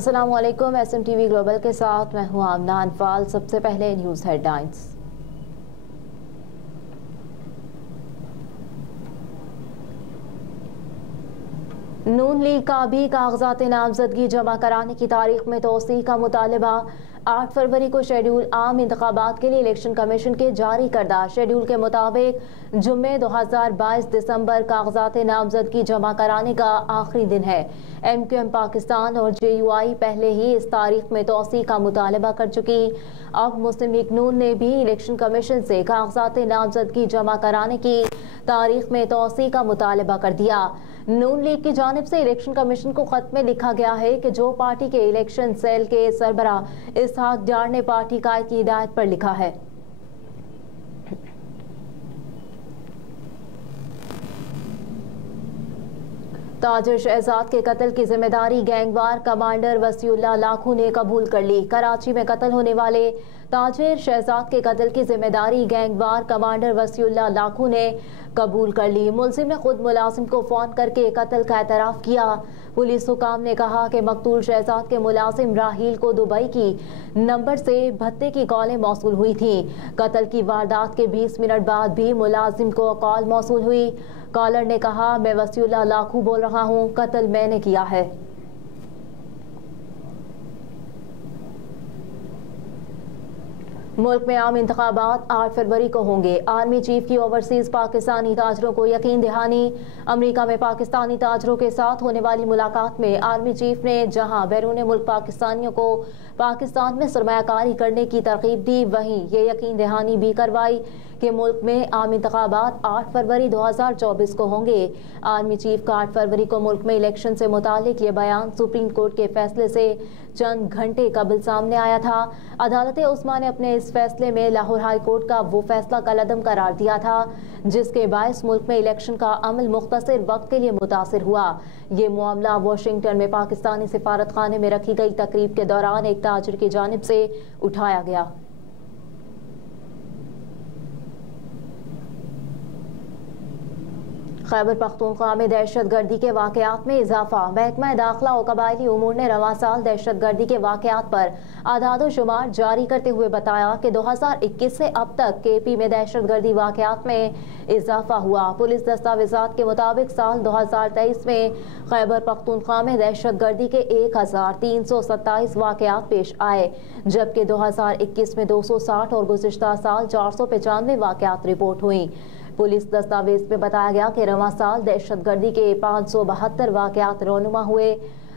अस्सलाम वालेकुम। SMTV global के साथ मैं हूं आमना अनफाल। सबसे पहले न्यूज़ हेडलाइंस। नून लीग का भी कागजात नामजदगी जमा कराने की तारीख में तोसी का मुतालबा। 8 फरवरी को शेड्यूल आम इंतखाबात के लिए इलेक्शन कमीशन के जारी करदा शेड्यूल के मुताबिक जुम्मे 2022 दिसंबर कागजात नामजदगी जमा कराने का आखिरी दिन है। MQM पाकिस्तान और JUI पहले ही इस तारीख में तोसी का मुतालबा कर चुकी। अब मुस्लिम लीग नून ने भी इलेक्शन कमीशन से कागजात नामजदगी जमा कराने की तारीख में तोसी का मुतालबा कर दिया। नून लीग की जानिब से इलेक्शन कमीशन को खत में लिखा गया है कि जो पार्टी के इलेक्शन सेल के सरबरा इसहाक डार ने पार्टी कायद की हिदायत पर लिखा है। ताजिर शहजाद के कत्ल की जिम्मेदारी गैंगवार कमांडर वसीउल्लाह लाखू ने कबूल कर ली। कराची में कत्ल होने वाले ताजिर शहजाद के कत्ल की जिम्मेदारी गैंगवार कमांडर वसीउल्लाह लाखू ने कबूल कर ली। मुलजिम ने खुद मुलाजिम को फोन करके कत्ल का एतराफ किया। पुलिस हुकाम ने कहा कि मकतूल शहजाद के मुलाजिम राहील को दुबई की नंबर से भत्ते की कॉलें मौसूल हुई थी। कत्ल की वारदात के 20 मिनट बाद भी मुलाजिम को कॉल मौसूल हुई। कॉलर ने कहा, मैं वसीउल्लाह लाखू बोल रहा हूँ, कत्ल मैंने किया है। मुल्क में आम इंतखाबात 8 फरवरी को होंगे। आर्मी चीफ की ओवरसीज पाकिस्तानी ताजरों को यकीन दहानी। अमेरिका में पाकिस्तानी ताजरों के साथ होने वाली मुलाकात में आर्मी चीफ ने जहां बैरून मुल्क पाकिस्तानियों को पाकिस्तान में सरमायाकारी करने की तरगीब दी, वहीं ये यकीन दहानी भी करवाई कि मुल्क में आम इंतखाबात 8 फरवरी 2024 को होंगे। आर्मी चीफ का 8 फरवरी को मुल्क में इलेक्शन से मुतालिक ये बयान सुप्रीम कोर्ट के फैसले से चंद घंटे कबल सामने आया था। अदालत उस्मा ने अपने इस फैसले में लाहौर हाई कोर्ट का वो फैसला कलअदम करार दिया था जिसके बायस मुल्क में इलेक्शन का अमल मुख्तसर वक्त के लिए मुतासिर हुआ। ये मामला वाशिंगटन में पाकिस्तानी सिफारत खाने में रखी गई तकरीब के दौरान एक ताजिर की जानिब से उठाया गया। खैबर पख्तूनख्वा में दहशतगर्दी के वाकयात में इजाफा। महकमा दाखिला और कबायली उमूर ने रवां साल दहशतगर्दी के वाकयात पर आदाद शुमार जारी करते हुए बताया कि 2021 से अब तक KP में दहशतगर्दी वाकयात में इजाफा हुआ। पुलिस दस्तावेजात के मुताबिक साल 2023 में खैबर पख्तूनख्वा में दहशतगर्दी के 1327 वाकयात पेश आए, जबकि 2021 में 260 और गुज़िश्ता साल 495 वाकयात रिपोर्ट हुई। पुलिस दस्तावेज में बताया गया कि रवां साल दहशतगर्दी के 572 वाकयात रोनुमा हुए।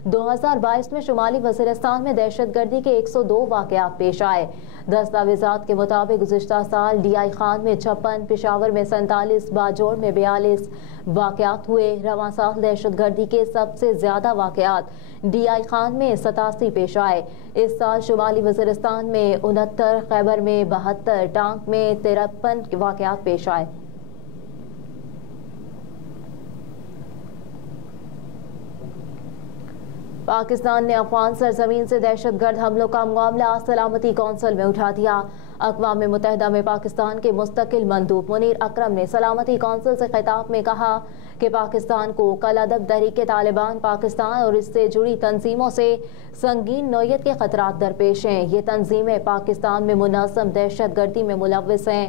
2022 में शुमाली वज़ीरिस्तान में दहशतगर्दी के 102 वाकयात पेश आए। दस्तावेजात के मुताबिक गुज़िश्ता साल DI खान में 56, पेशावर में 47, बाजोड़ में 42 वाकयात हुए। रवां साल दहशतगर्दी के सबसे ज्यादा वाकयात DI खान में 87 पेश आए। इस साल शुमाली वज़ीरिस्तान में 69, खैबर में 72, टांक में 53 वाकयात पेश आए। पाकिस्तान ने अफगान सरजमीन से दहशतगर्द हमलों का मामला सलामती कौंसिल में उठा दिया। अक़वाम मुत्तहिदा में पाकिस्तान के मुस्तकिल मंदूब मुनीर अकरम ने सलामती कौंसिल से खिताब में कहा कि पाकिस्तान को कलअदब तहरीके तालिबान पाकिस्तान और इससे जुड़ी तंजीमों से संगीन नौयत के खतरात दरपेश हैं। ये तंजीमें पाकिस्तान में मुनज़्ज़म दहशतगर्दी में मुलव्विस हैं।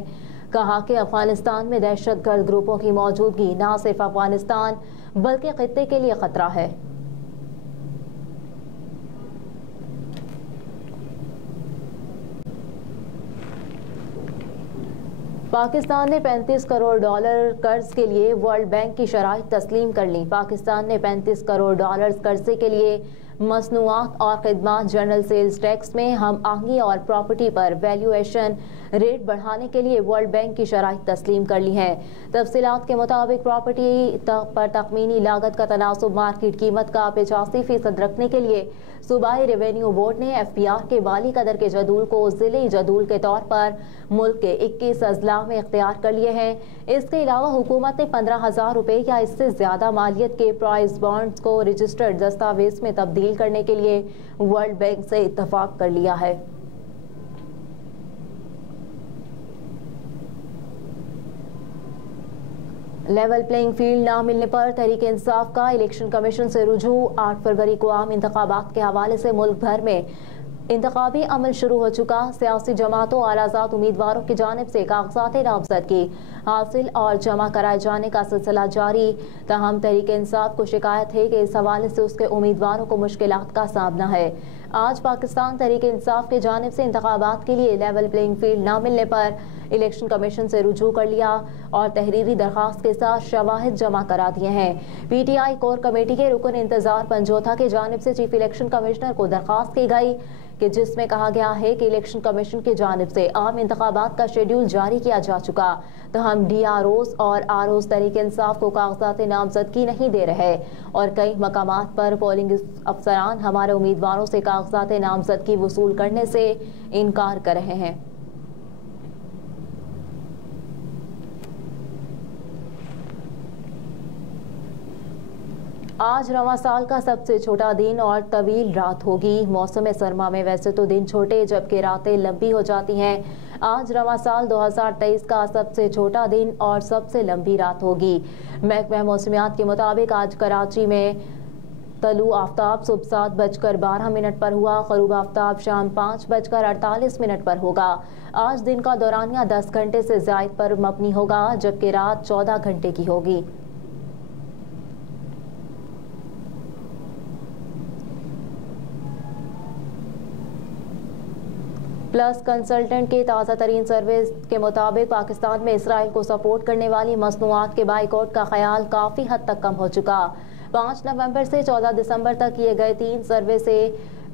कहा कि अफगानिस्तान में दहशतगर्द ग्रुपों की मौजूदगी न सिर्फ अफगानिस्तान बल्कि खित्ते के लिए खतरा है। पाकिस्तान ने $35 करोड़ कर्ज के लिए वर्ल्ड बैंक की शराइत तस्लीम कर ली। पाकिस्तान ने $35 करोड़ कर्जे के लिए मसनूआत और खिदमात जनरल सेल्स टैक्स में हम आहंगी और प्रॉपर्टी पर वैल्यूएशन रेट बढ़ाने के लिए वर्ल्ड बैंक की शराइत तस्लीम कर ली है। तफसीलात के मुताबिक प्रॉपर्टी पर तखमीनी लागत का तनासुब मार्केट कीमत का 85% रखने के लिए सूबाई रेवेन्यू बोर्ड ने FPR के माली कदर के जदूल को ज़िली जदूल के तौर पर मुल्क के 21 अजला में इख्तियार कर लिए हैं। इसके अलावा हुकूमत ने 15,000 रुपये या इससे ज्यादा मालियत के प्राइस बॉन्ड्स को रजिस्टर्ड दस्तावेज में तब्दील करने के लिए वर्ल्ड बैंक से इत्तफाक कर लिया है। लेवल प्लेइंग फील्ड ना मिलने पर तहरीक इंसाफ का इलेक्शन कमीशन से रुजू। 8 फरवरी को आम इंतखाबात के हवाले से मुल्क भर में इंतखाबी अमल शुरू हो चुका। सियासी जमातों और आज़ाद उम्मीदवारों की जानिब से कागजात नामजदगी हासिल और जमा कराए जाने का सिलसिला जारी। ताहम तहरीक इंसाफ को शिकायत है कि इस हवाले से उसके उम्मीदवारों को मुश्किलात का सामना है। आज पाकिस्तान तहरीक इंसाफ की जानिब से इंतखाबात के लिए लेवल प्लेइंग फील्ड ना मिलने पर इलेक्शन कमीशन से रुजू कर लिया और तहरीरी दरखास्त के साथ शवाहिद जमा करा दिए हैं। PTI कोर कमेटी के रुकन इंतजार पंजोथा की जानिब से चीफ इलेक्शन कमिश्नर को दरखास्त की गई कि जिसमें कहा गया है कि इलेक्शन कमीशन की जानिब से आम इंतखाबात का शेड्यूल जारी किया जा चुका, तो हम DROs और ROs तहरीक इंसाफ को कागजात नामजदगी नहीं दे रहे और कई मकामात पर पोलिंग अफसरान हमारे उम्मीदवारों से कागजात नामजदगी वसूल करने से इनकार कर रहे हैं। आज रवां साल का सबसे छोटा दिन और तवील रात होगी। मौसम सरमा में वैसे तो दिन छोटे जबकि रातें लंबी हो जाती हैं। आज रवां साल 2023 का सबसे छोटा दिन और सबसे लंबी रात होगी। महकमा मौसमियात के मुताबिक आज कराची में तलू आफ्ताब सुबह 7:12 पर हुआ। ग़रूब आफ्ताब शाम 5:48 पर होगा। आज दिन का दौरानिया 10 घंटे से ज़ायद पर मबनी होगा जबकि रात 14 घंटे की होगी। प्लस कंसल्टेंट के ताज़ा तरीन सर्वे के मुताबिक पाकिस्तान में इसराइल को सपोर्ट करने वाली मसनूआत के बाइकआउट का ख्याल काफ़ी हद तक कम हो चुका। 5 नवंबर से 14 दिसंबर तक किए गए 3 सर्वे से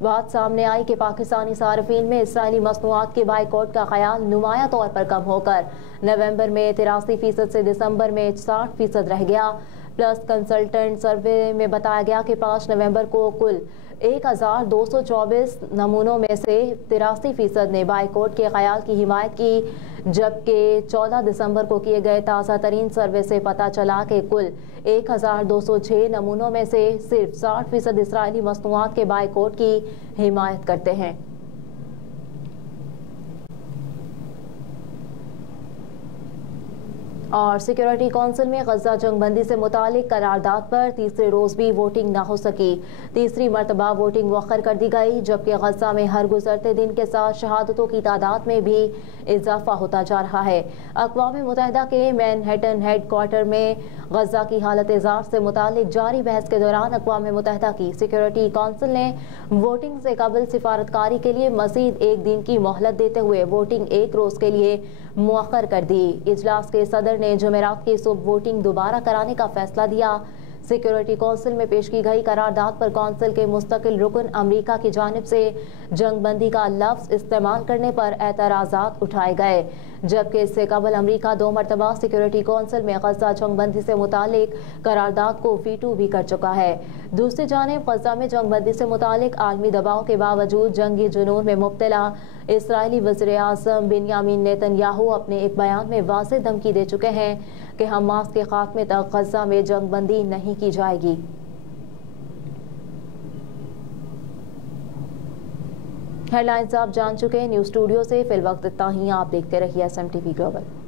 बात सामने आई कि पाकिस्तानी सार्फिन में इसराइली मसनूआत के बाइकआउट का ख्याल नुमाया तौर पर कम होकर नवंबर में 83% से दिसंबर में 60% रह गया। प्लस कंसल्टेंट सर्वे में बताया गया कि 5 नवंबर को कुल 1224 नमूनों में से 83% ने बाइकआउट के ख्याल की हिमायत की, जबकि 14 दिसंबर को किए गए ताज़ा तरीन सर्वे से पता चला कि कुल 1206 नमूनों में से सिर्फ 60% इसराइली मसनूआत के बाइकआउट की हिमायत करते हैं। और सिक्योरिटी काउंसिल में गजा जंगबंदी से मुतालिक करारदाद पर तीसरे रोज भी वोटिंग न हो सकी। तीसरी मरतबा वोटिंग मुअख्खर कर दी गई जबकि गजा में हर गुजरते दिन के साथ शहादतों की तादाद में भी इजाफा होता जा रहा है। अक़वाम मुत्तहिदा के मैनहट्टन हेड क्वार्टर में गजा की हालत एजाज से मुतालिक जारी बहस के दौरान अक़वाम मुत्तहिदा की सिक्योरिटी काउंसिल ने वोटिंग से कबल सिफारतकारी के लिए मजीद 1 दिन की मोहलत देते हुए वोटिंग 1 रोज के लिए मुअख्खर कर दी। इजलास के सदर ने जुमेरात की सुबह वोटिंग दोबारा कराने का फैसला दिया। सिक्योरिटी काउंसिल में पेश की गई करारदाद पर काउंसिल के मुस्तकिल रुकन अमरीका की जानिब से जंगबंदी का लफ्ज इस्तेमाल करने पर एतराज़ात उठाए गए, जबकि इससे कबल अमरीका 2 मरतबा सिक्योरिटी काउंसिल में गजा जंगबंदी से मुतालिक करारदाद को वीटो भी कर चुका है। दूसरी जानिब गजा में जंगबंदी से मुतालिक आलमी दबाव के बावजूद जंगी जुनून में मुब्तला इसराइली वज़ीर आज़म बिन्यामिन नेतन्याहू अपने एक बयान में वाज़ेह धमकी दे चुके हैं कि हमास के खात्मे तक गजा में जंगबंदी नहीं की जाएगी। हेडलाइंस आप जान चुके हैं। न्यूज़ स्टूडियो से फिल वक्त इतना ही। आप देखते रहिए SMTV ग्लोबल।